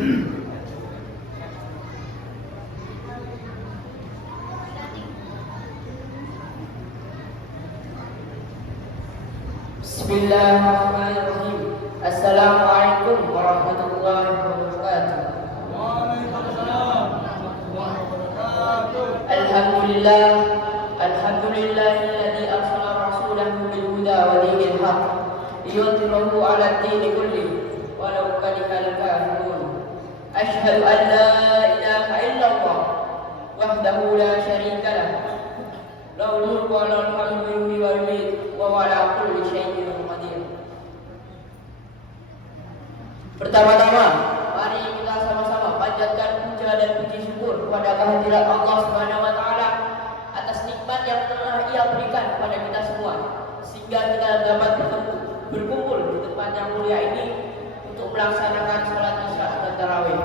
Bismillahirrahmanirrahim. Assalamualaikum warahmatullahi wabarakatuh. Waalaikumsalam warahmatullahi wabarakatuh. Alhamdulillahilladzi arsala rasulahu bil huda wa dinil haqq liyudhhirahu 'ala ad-dini kullihi walau karihal kafirun. Asyhadu an la ilaha illallah wahdahu la syarika lah. Lahul mulku wa lahul hamdu yuhyi wa yumiitu wa huwa 'ala kulli syai'in qadir. Pertama-tama, mari kita sama-sama panjatkan puja dan puji syukur kepada kehadirat Allah Subhanahu wa taala atas nikmat yang telah Ia berikan kepada kita semua sehingga kita dapat berkumpul di tempat yang mulia ini untuk melaksanakan salat Isya dan tarawih.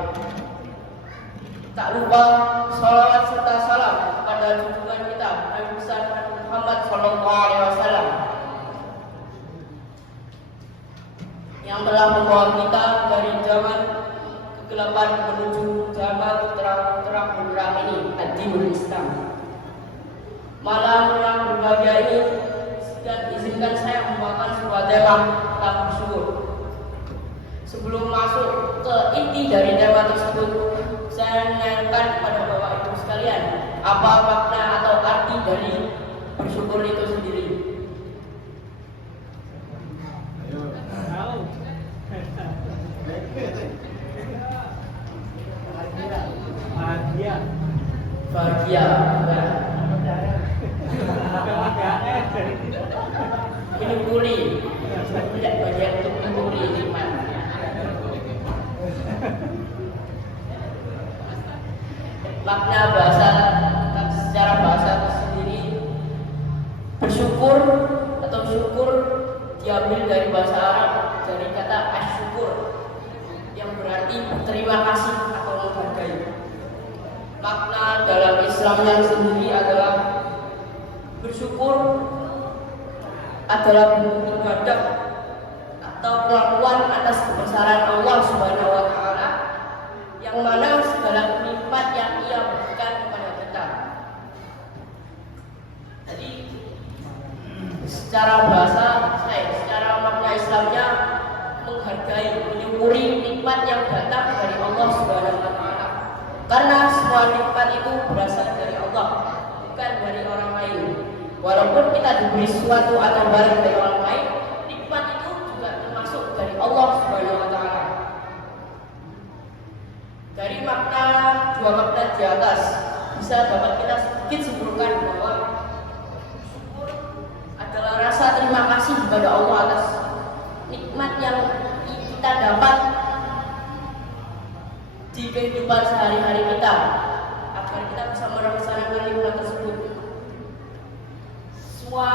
Tak lupa salawat serta salam kepada junjungan kita Nabi besar Muhammad sallallahu alaihi wasallam yang telah membawa kita dari zaman kegelapan menuju zaman terang benderang ini, ad-dinul Islam. Malam yang berbahagia ini, izinkan saya membawakan sebuah tema tentang bersyukur. Sebelum masuk ke inti dari tema tersebut, saya menanyakan kepada Bapak Ibu sekalian, apa makna atau arti dari bersyukur itu sendiri? Bahagia. Menyukuri, tidak banyak untuk menyukuri nikmat. Makna bahasa secara bahasa sendiri, bersyukur atau syukur diambil dari bahasa Arab dari kata asyukur yang berarti berterima kasih atau menghargai. Makna dalam Islam yang sendiri adalah bersyukur adalah bentuk ibadah atau pengakuan atas kebesaran Allah Subhanahu wa taala yang mana segala nikmat yang Ia berikan kepada kita. Jadi secara makna Islamnya menghargai, menyukuri nikmat yang datang dari Allah Subhanahu wa taala. Karena semua nikmat itu berasal dari Allah, bukan dari orang lain. Walaupun kita diberi sesuatu atau barang dari orang lain, nikmat itu juga termasuk dari Allah Subhanahu wa taala. Dari dua makna di atas bisa dapat kita sedikit simpulkan bahwa syukur adalah rasa terima kasih kepada Allah atas nikmat yang kita dapat di kehidupan sehari-hari kita, agar kita bisa merasakan nikmat tersebut. Semua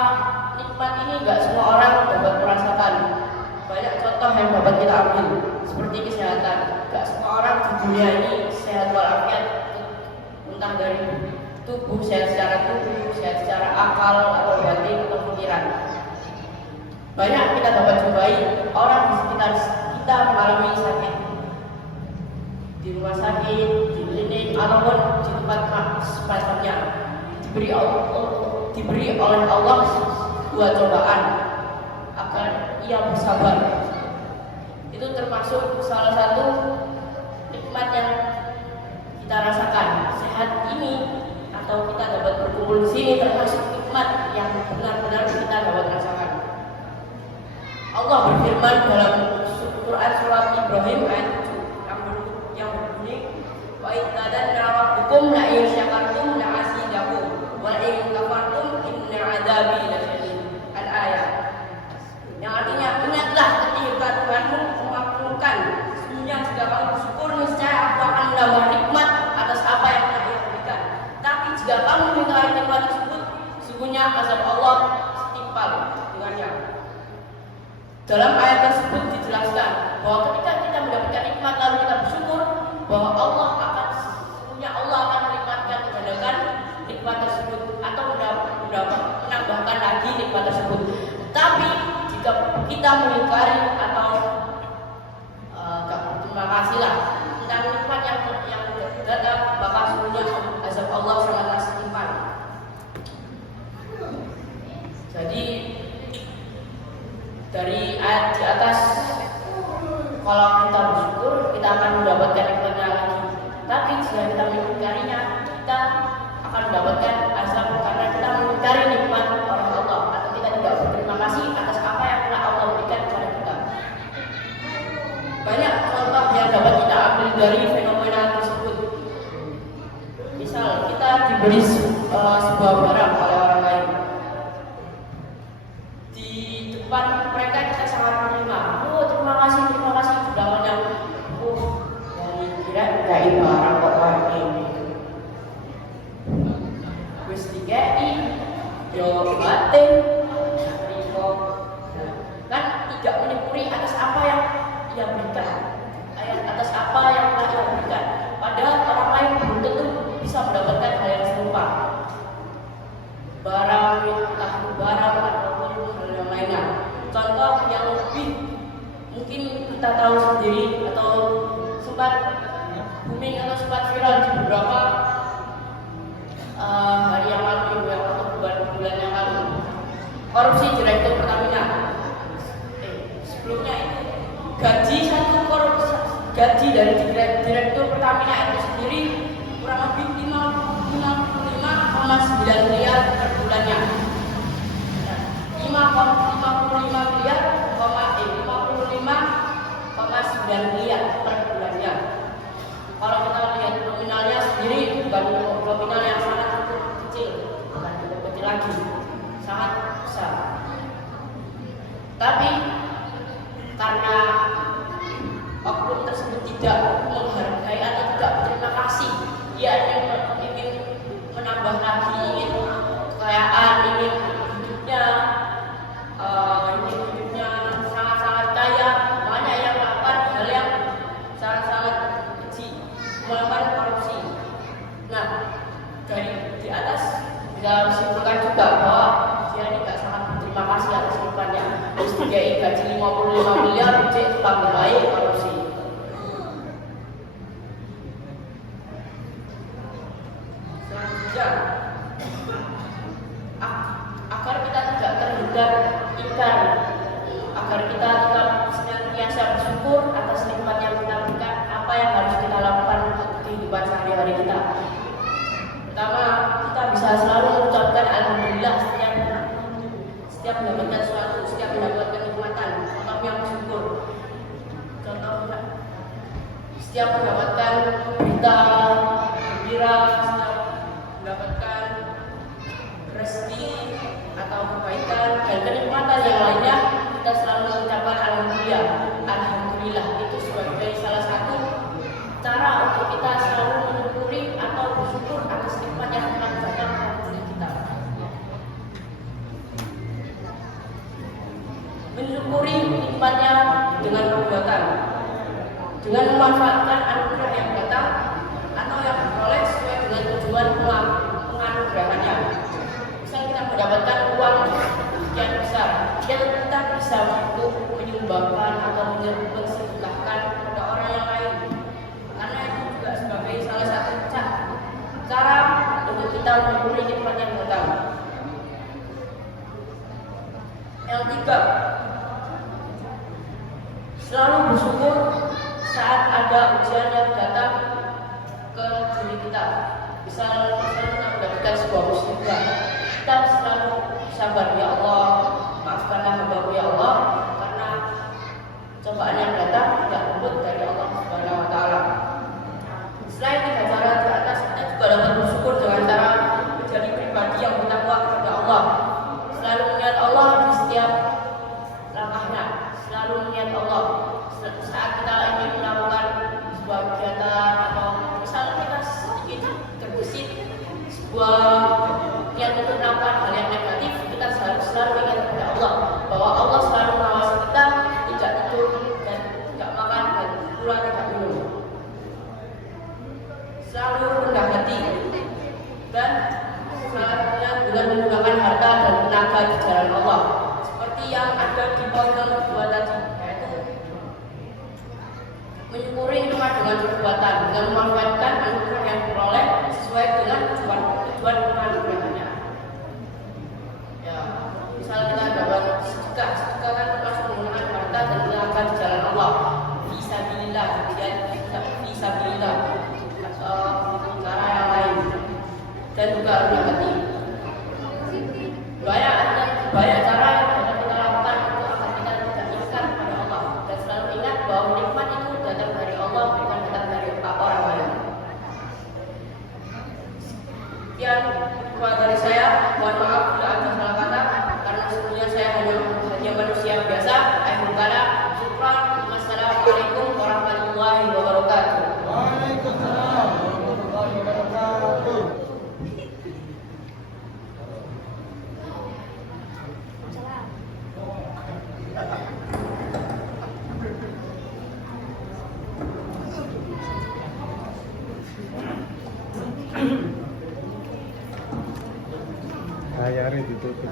nikmat ini enggak semua orang dapat merasakan. Banyak contoh yang dapat kita ambil, seperti kesehatan. Enggak semua orang di dunia ini sehat walafiat, entah dari tubuh, sehat secara tubuh, sehat secara akal atau batin atau pikiran. Banyak kita dapat jumpai orang di sekitar kita mengalami sakit di rumah sakit, di klinik, ataupun di tempat semacamnya, diberi oleh Allah dua cobaan agar ia bersabar. Itu termasuk salah satu nikmat yang kita rasakan. Sehat ini atau kita dapat berkumpul di sini termasuk nikmat yang benar-benar kita dapat rasakan. Allah berfirman dalam Quran surat Ibrahim ayat 7 yang berbunyi, wa ittadanna rabbukum la in syakartum la azidakum wa in kafartum inna adzabi lasyadid. Al-ayat. Yang artinya, ingatlah ketika Tuhanmu memakmurkan, sesungguhnya jika kamu bersyukur niscaya aku akan menambah nikmat atas apa yang telah Ia berikan. Tapi jika kamu mengingkari nikmat tersebut, sesungguhnya azab Allah setimpal dengannya. Dalam ayat tersebut dijelaskan bahwa ketika kita mendapatkan nikmat lalu kita bersyukur, bahwa Allah akan melimpahkan gandakan nikmat tersebut atau menambahkan lagi nikmat tersebut. Tapi jika kita mengingkari atau gak berterima kasih lah, kita Jadi dari ayat di atas, kalau kita bersyukur kita akan mendapatkan nikmatnya lagi. Tapi jika kita mengingkarinya, kita akan mendapatkan azab karena kita mengingkari nikmat orang Allah, atau kita tidak berterima kasih atas apa yang telah Allah berikan kepada kita. Banyak contoh yang dapat kita ambil dari fenomena tersebut. Misal kita diberi sebuah barang oleh orang lain. Di depan mereka kita sangat menerima. Oh, terima kasih sudah banyak. Oh, dari kira enggak barang kok kayak ini. Wis dikei yo batin riko. Kan tidak menyukuri atas apa yang ia berikan. Atas apa yang telah ia berikan. Padahal orang lain belum tentu bisa mendapatkan hal yang serupa. Barang, entah barang ataupun hal yang lainnya. Contoh yang lebih mungkin kita tahu sendiri atau sempat booming atau sempat viral di beberapa hari yang lalu atau bulan yang lalu, korupsi direktur Pertamina. Sebelumnya itu gaji dari direktur Pertamina itu sendiri kurang lebih 55,9 miliar per bulannya. 55,9 miliar per bulannya. Kalau kita lihat nominalnya sendiri, bukan nominal yang sangat kecil, bukan kecil lagi, sangat besar. Tapi karena oknum tersebut tidak menghargai atau tidak berterima kasih, dia ingin menambah lagi, ingin kekayaan, ingin hidupnya sangat-sangat kaya, banyak yang melakukan hal yang sangat-sangat keji, melakukan korupsi. Nah, dari di atas bisa simpulkan juga bahwa dia ini tidak sangat berterima kasih atas kehidupannya. Terus dia gaji 55 miliar, cek lebih baik korupsi. Selanjutnya, agar kita tidak terhindar ingkar, agar kita tetap senantiasa bersyukur atas nikmat yang kita berikan, apa yang harus kita lakukan untuk kehidupan sehari-hari kita. Pertama, kita bisa selalu mengucapkan alhamdulillah setiap mendapatkan sesuatu, setiap mendapatkan nikmatan, contohnya bersyukur. Contohnya, setiap mendapatkan berita gembira, setiap mendapatkan rezeki atau kebaikan dan kenikmatan yang lainnya, kita selalu mengucapkan alhamdulillah. Alhamdulillah itu sebagai salah satu cara untuk kita selalu mensyukuri atau bersyukur atas nikmat yang telah diberikan kepada diri kita. Mensyukuri nikmatnya dengan perbuatan, dengan memanfaatkan anugerah yang datang atau yang diperoleh sesuai dengan tujuan penganugerahannya. Misal kita mendapatkan uang sekian besar, kita bisa untuk menyumbangkan atau mensedekahkan kepada orang yang lain, karena itu juga sebagai salah satu cara untuk kita mensyukuri nikmat yang datang. Yang ketiga, selalu bersyukur saat ada ujian yang datang ke diri kita. Misal kita mendapatkan sebuah musibah, kita selalu sabar, ya Allah, maafkanlah hamba-Mu ya Allah, karena cobaan yang datang tidak luput dari Allah Subhanahu wa taala. Selain tiga cara di atas, kita juga dapat bersyukur dengan cara menjadi pribadi yang bertakwa kepada Allah. Selalu mengingat Allah di setiap langkahnya, selalu mengingat Allah saat kita ingin melakukan sebuah kegiatan atau misalnya kita sedikit terbesit sebuah niat untuk melakukan hal yang negatif, kita harus selalu ingat kepada Allah bahwa Allah selalu mengawasi kita, tidak tidur dan tidak makan dan pula tidak minum. Selalu rendah hati dan selalunya dengan menggunakan harta dan tenaga di jalan Allah, seperti yang ada di poin yang kedua tadi, yaitu menyukuri nikmat dengan perbuatan, dengan memanfaatkan anugerah yang diperoleh sesuai dengan tujuan penganugerahannya. Ya, misal juga rendah hati. Banyak cara yang dapat kita lakukan untuk agar kita tidak ingkar kepada Allah dan selalu ingat bahwa nikmat itu datang dari Allah, bukan datang dari orang lain. Sekian doa dari saya. Mohon maaf bila ada salah kata, karena sesungguhnya saya hanya manusia biasa. Akhirul kalam, syukran. Wassalamualaikum warahmatullahi wabarakatuh. Waalaikumsalam warahmatullahi wabarakatuh. Layarnya ditutup.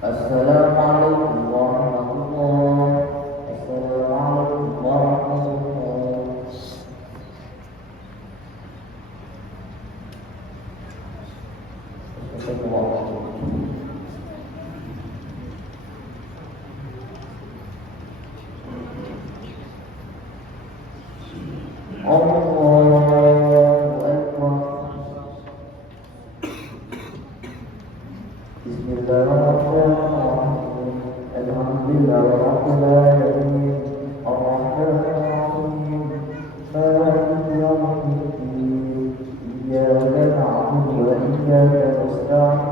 Assalamualaikum warahmatullahi. Assalamualaikum warahmatullahi. Allahu Akbar. Bismillahirrahmanirrahim. Alhamdulillahirabbil alamin. Arrahmanir rahim. Maliki yaumiddin. Iyyaka na'budu wa iyyaka nasta'in.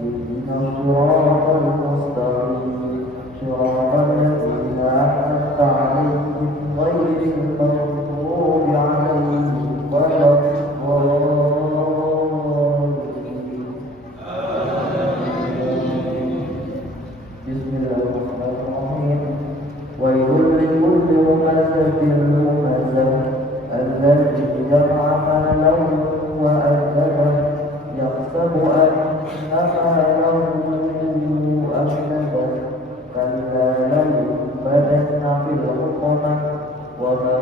Ihdinas siratal mustaqim. Shiratal ladzina an'amta 'alaihim ghairil maghdubi 'alaihim waladdallin. Bismillahirrahmanirrahim. Wailul likulli humazatin lumazah alladzi jama'a malan wa addada yahsabu anna malahu akhlada kalla layunbadanna fil hutmah wa ma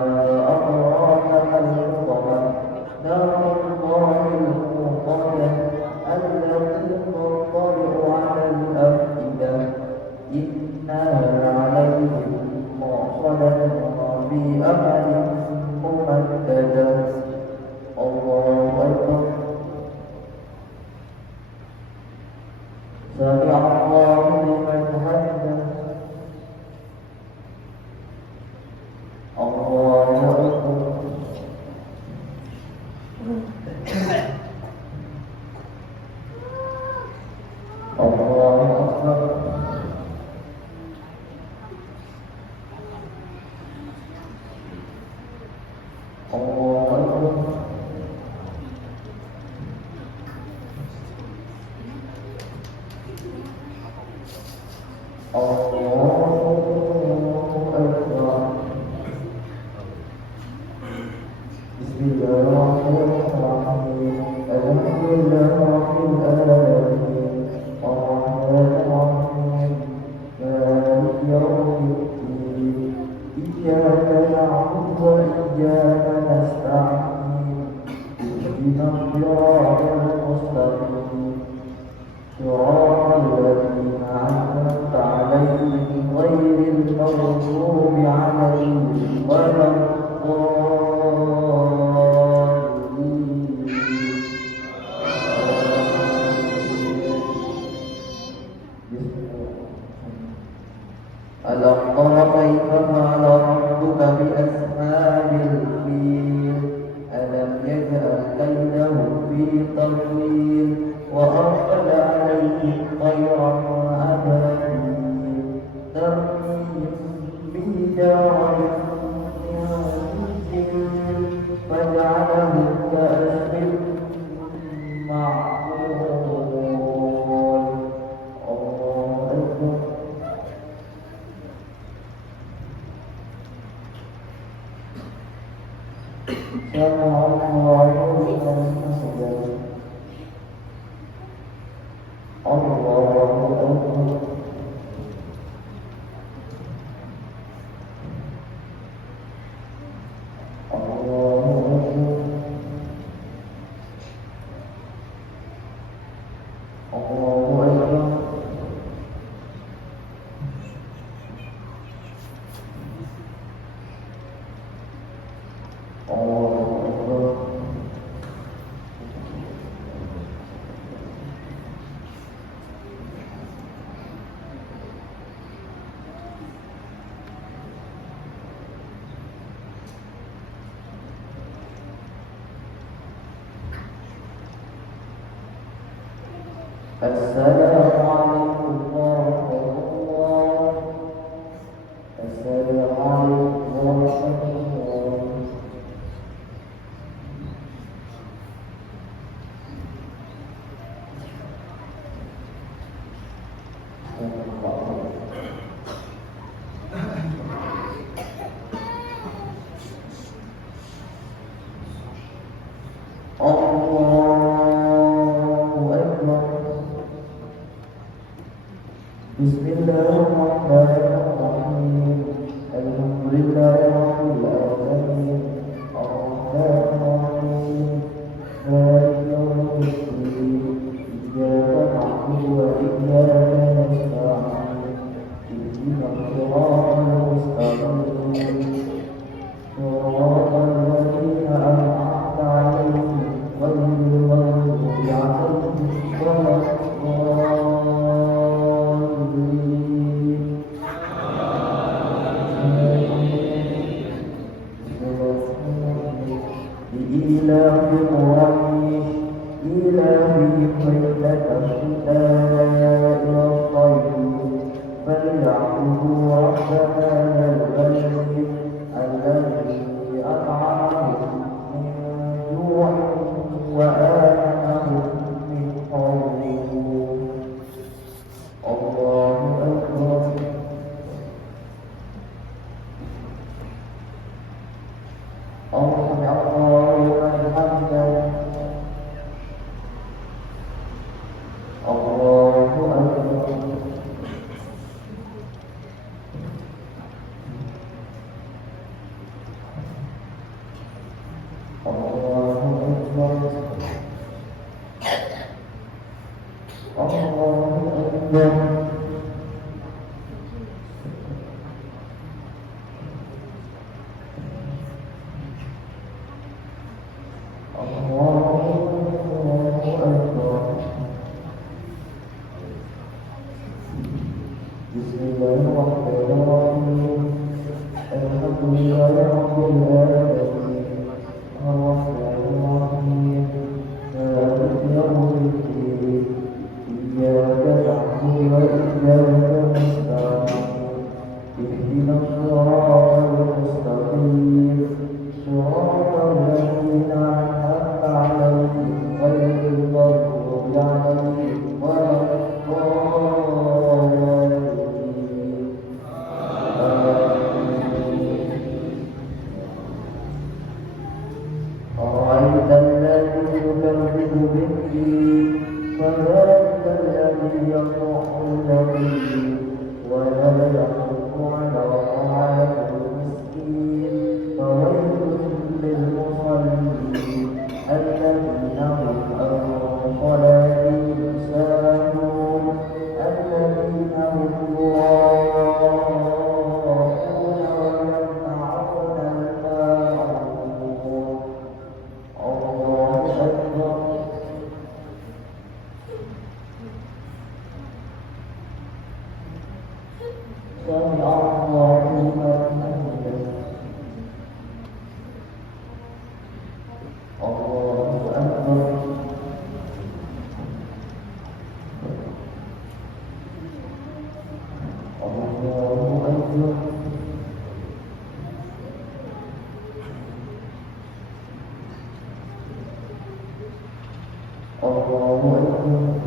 adraka mal hutmah narullahil muqadah allati tattali'u 'alal afidah innaha 'alaihim mu'sadatun fi amalin mumaddadah. Allahu Akbar. Sami'allahu liman hamidah. Allahu Akbar. Allahu Akbar. Allahu Akbar. Allahu Akbar. Bismillahirrahmanirrahim. Alhamdulillahirabbil alamin. Arrahmanir rahim. Maliki yaumiddin. Iyyaka na'budu wa iyyaka nasta'in. Ihdinas siratal mustaqim. Shiratal ladzina an'amta 'alaihim ghairil maghdubi 'alaihim waladdallin. Alam tara kaifa fa'ala rabbuka bi ashabil fil. Alam yaj'al kaydahum fi tadlil wa arsala 'alaihim tayran ababil tarmihim bihijarin min sijil faj'alahum ka'asfin ma'kul. Allahu Akbar. Sami'allahu liman hamidah. Allahu Akbar. Allahu Akbar. Allahu Akbar. Allahu Akbar. Assalamualaikum warahmatullahi. Assalamualaikum warahmatullahi. Allahu Akbar. بسم الله الرحمن الرحيم الحمد لله رب العالمين الرحمن الرحيم مالك يوم الدين إياك نعبد وإياك نستعين اهدنا الصراط المستقيم صراط الذين أنعمت عليهم غير المغضوب عليهم ولا الضالين لإيلاف قريش إيلافهم رحلة الشتاء والصيف فليعبدوا رب هذا البيت الذي أطعمهم من جوع وآمنهم من خوف الله أكبر الله لمن حمده الله أكبر الله أكبر الله أكبر بسم الله الرحمن الرحيم الحمد لله رب العالمين الرحمن الرحيم مالك يوم الدين إياك نعبد وإياك نستعين اهدنا الصراط المستقيم صراط الذين أنعمت عليهم غير المغضوب عليهم ولا الضالين أرأيت الذي يكذب بالدين فذلك الذي يصح اليمين ولا يحض على طعام المسكين فويل للمصلين الذين هم عن صلاتهم ساهون الذين هم يراءون ويمنعون الماعون الله أكبر سمع الله لمن حمده الله أكبر الله أكبر الله أكبر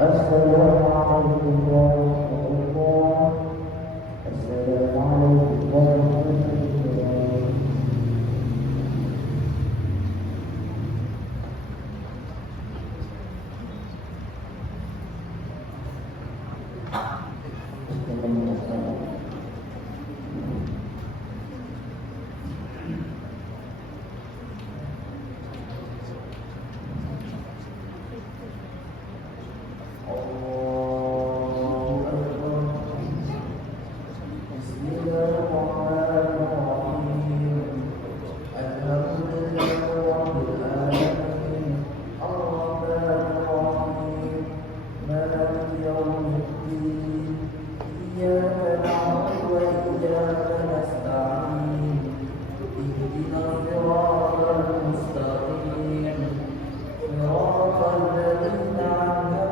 السلام عليكم ورحمة الله السلام عليكم ورحمة الله صراط الذين أنعمت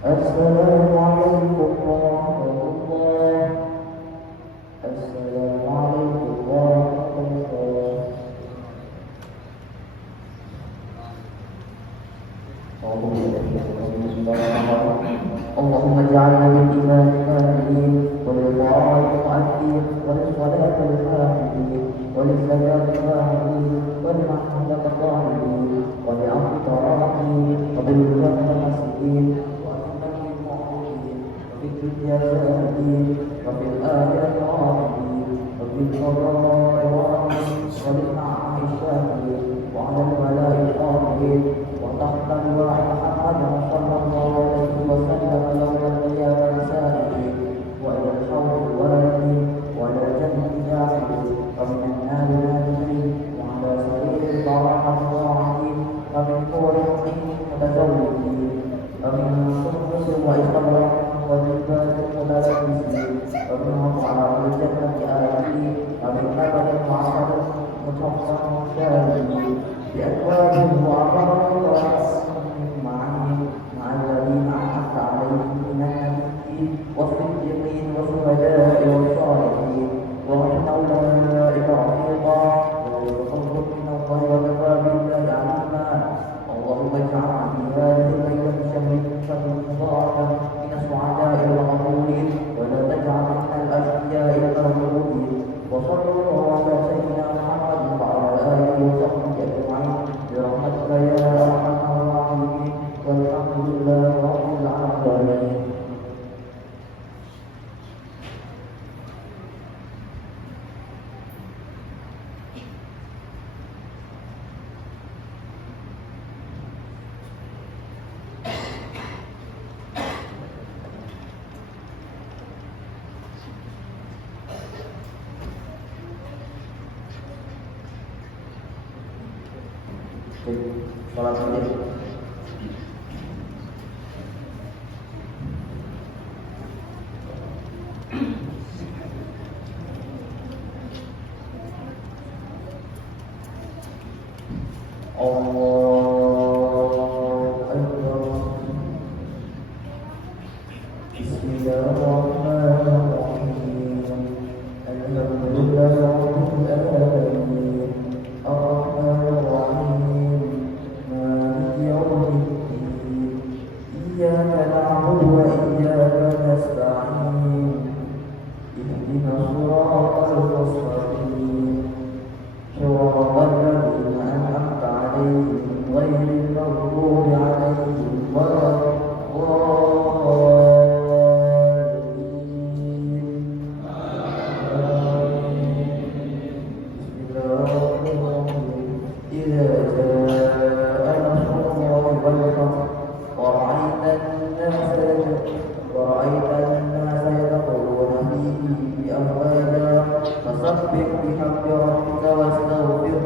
السلام عليكم ورحمة الله. السلام عليكم ورحمة الله. اللهم اجعلنا من إيمان الكاملين وللقراء المؤدين وللصلاة الحافظين وللزكاة الفاعلين وللمحمودة الطاهرين ولأمرك الراحمين وبالولاة المسلمين وفي الدنيا شاهدين وفي الآخرة راحمين وفي القضاء راحمين وبالمعاد الشاهدين وعلى الولاء القائمين وتحت لواء محمد صلى الله عليه وسلم يوم القيامة سائرين وإلى الحوض الواردين وإلى الجنة داخلين ومن النار ناجين وعلى سرير البركة راحين ومن حور العين متزوجين ومن سندس وإستبرق وجبال متلبسين ومن أصحاب الجنة آتين ومن حبل وعسل مصفى شاهدين بأكواب وأبواب معين مع الذين أنعمت عليهم من النبيين والصديقين والشهداء والصالحين وحسن أولئك رفيقا ذلك فضل من الله وكفى بالله عليما. اللهم اجعلنا في هذه الليلة شهر مباركة من السعداء المغفورين ولا تجعل من الأشقياء المغفورين. وصلى الله على سيدنا محمد وعلى آله وصحبه أجمعين برحمتك يا أرحم الراحمين. Sholat maghrib. Allahu Akbar. Bismillahirrahmanirrahim. Alhamdulillahi rabbil alamin. Ar-Rahmanir Rahim. Maliki yaumiddin. Iyyaka na'budu wa iyyaka nasta'in. Ihdinas siratal mustaqim. Shiratal ladzina an'amta 'alaihim ghairil maghdubi 'alaihim فسبح بحمد ربك واستغفره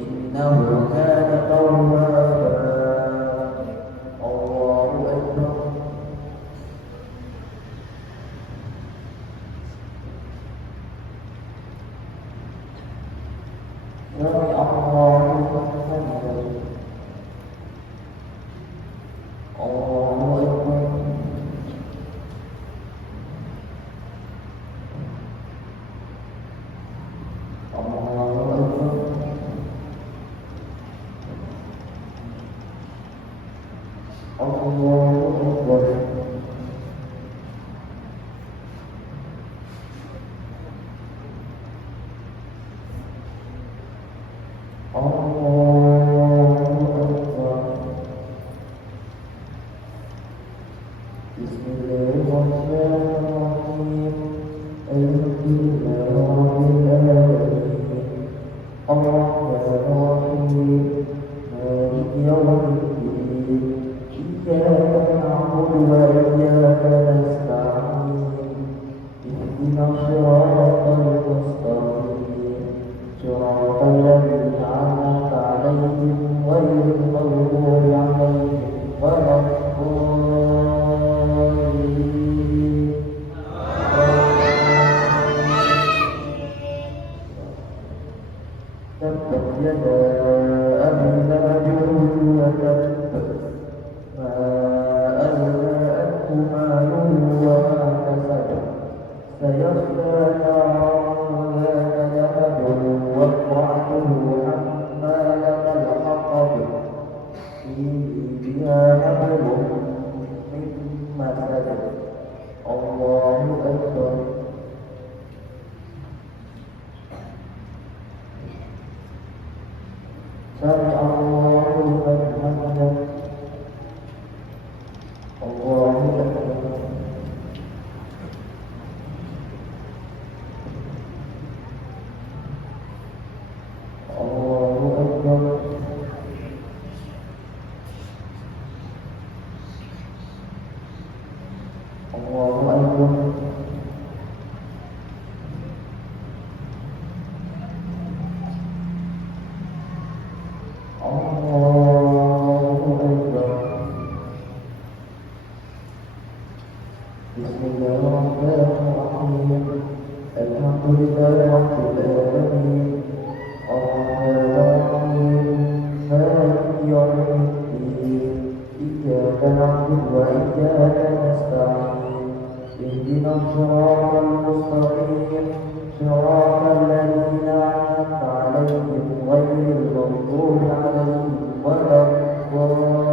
إنه كان توابا. الله أكبر. سمع الله لمن حمده. الله أكبر. Bismillahirrahmanirrahim. Alhamdulillahirabbil alamin. Ar-Rahmanir-Rahim. Maliki yaumiddin. Iyyaka na'budu wa iyyaka nasta'in. Ihdinas siratal mustaqim. Shiratal ladzina an'amta 'alaihim ghairil maghdubi 'alaihim waladdallin. تبت يدا أبي لهب وتب ما أغنى عنه ماله وما كسب سيصلى نارا ذات لهب وامرأته حمالة الحطب في جيدها حبل من مسد. الله أكبر. سمع الله لمن حمده. الله أكبر. الله أكبر. الله أكبر. Bismillahirrahmanirrahim. Alhamdulillahi rabbil alamin. Ar-Rahmanir-Rahim. Maliki yaumiddin. Iyyaka na'budu wa iyyaka nasta'in. Ihdinas siratal mustaqim. Shiratal ladzina an'amta 'alaihim ghairil maghdubi 'alaihim waladdallin.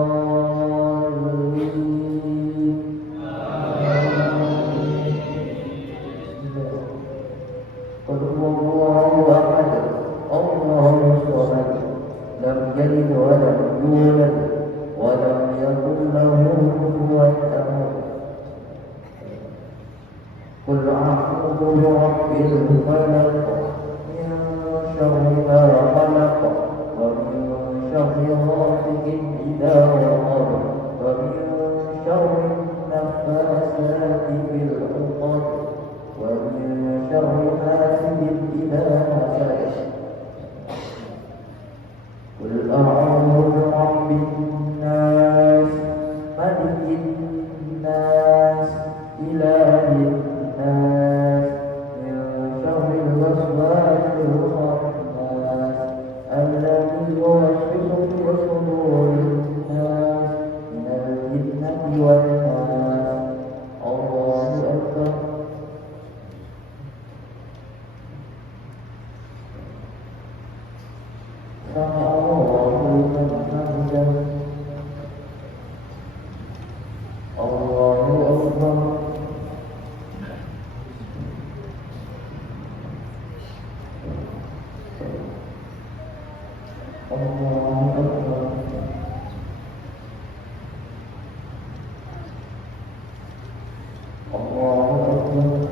Qul huwallahu ahad. Allahus samad. Lam yalid wa lam yulad wa lam yakul lahu kufuwan ahad. Qul a'udzu birabbil falaq min syarri ma khalaq wa min syarri ghasiqin idza waqab wa min syarri naffasati fil 'uqad wa min syarri hasidin idza hasad. قل أعوذ برب الناس ملك الناس إله الناس من شر الوسواس الخناس الذي يوسوس في صدور الناس من الجنة والناس. الله أكبر. سمع الله لمن حمده. الله أكبر. الله أكبر. الله أكبر.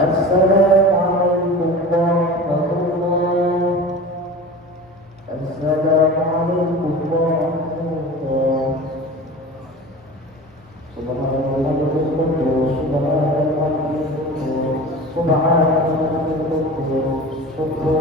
السلام عليكم ورحمة الله. السلام عليكم ورحمة الله. سبحان الله القدوس سبحان الله القدوس سبحان الله القدوس سبحان